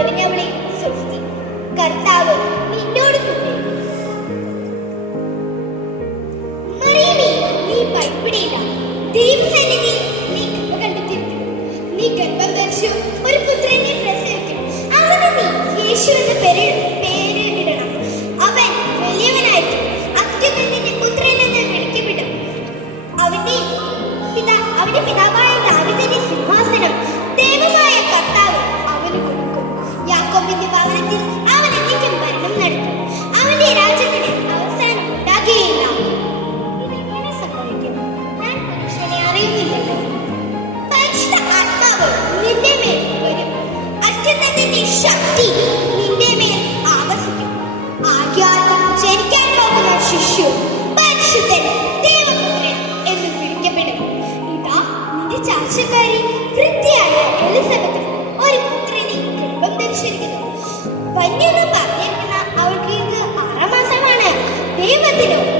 പൊലിഞ്ഞവളെ സൃഷ്ടി കർത്താവ് നിന്നോട് നീ നീ ഒരു പുത്രനെ പേര് അവൻ അവന്റെ പിതാ യാക്കോബിന്റെ ഭവനത്തിൽ അവൻ എന്നേക്കും ഭരണം നടത്തും. അവന്റെ രാജ്യത്തിന് അവസാനം ഉണ്ടാകുകയില്ല. ഇതെങ്ങനെ പരിശുദ്ധൻ ദൈവപുത്രൻ എന്ന് വിളിക്കപ്പെടും. ഇതാ നിന്റെ ഗർഭം ധരിച്ചിരിക്കുന്നു. വന്യെന്ന് പറഞ്ഞിരിക്കുന്ന അവൾക്ക് ഇത് ആറാം മാസമാണ്. ദൈവത്തിന്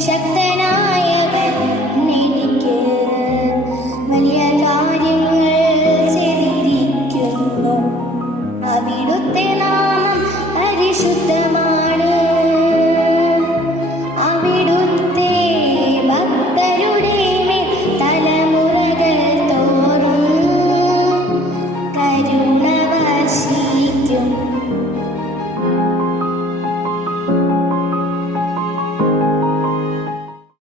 சக்தன்